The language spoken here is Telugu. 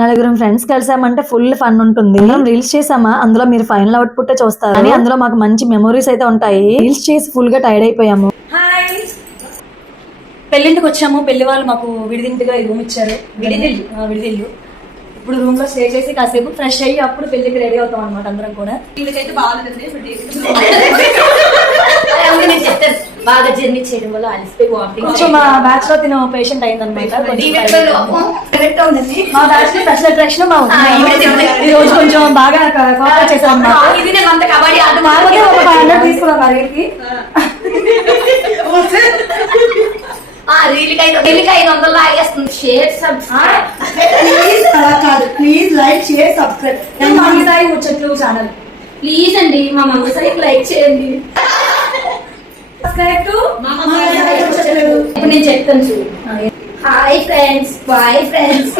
నలుగురం ఫ్రెండ్స్ కలిసామంటే ఫుల్ ఫన్ ఉంటుంది. మనం రీల్స్ చేసామా అందులో మీరు ఫైనల్ అవుట్పుట్ చూస్తారు అని అందులో మాకు మంచి మెమోరీస్ అయితే ఉంటాయి. రీల్స్ చేసి ఫుల్ గా టైర్డ్ అయిపోయాము. హాయ్, పెళ్ళింటికి వచ్చాము. పెళ్లి వాళ్ళు మాకు విడిదింటిగా రూమ్ ఇచ్చారు. విడిదిల్లు. ఇప్పుడు రూమ్ లో స్టే చేసి కాసేపు ఫ్రెష్ అయ్యి అప్పుడు పెళ్లికి రెడీ అవుతాం అనమాట అందరం కూడా. వీళ్ళకైతే బాగా జర్నీ చేయడం వల్ల అలసిపోయి వామిటింగ్ కొంచెం మా బ్యాచ్ లో తిన పేషెంట్ అయిందనమాట. మా బ్యాచ్ కి స్పెషల్ అట్రాక్షన్ మా ఈ రోజు కొంచెం బాగా కోఆపరేట్ చేశాం అన్నమాట. ఇది నేను అంత కబడ్డీ ఆట ఒక 500 తీసుకున్నాం ఆ రీల్కి. రీల్కి 500 లాగేస్తుంది. షేర్ సబ్స్క్రైబ్ ప్లీజ్, అలా కాదు, please like share subscribe. Mummy Sai ముచ్చట్లు ఛానల్ ప్లీజ్ అండి, మా మమ్మీ సైట్ లైక్ చేయండి. సబ్స్క్రైబ్ టు ఇప్పుడు నేను చెప్తాను చూడు. Hi friends, bye friends.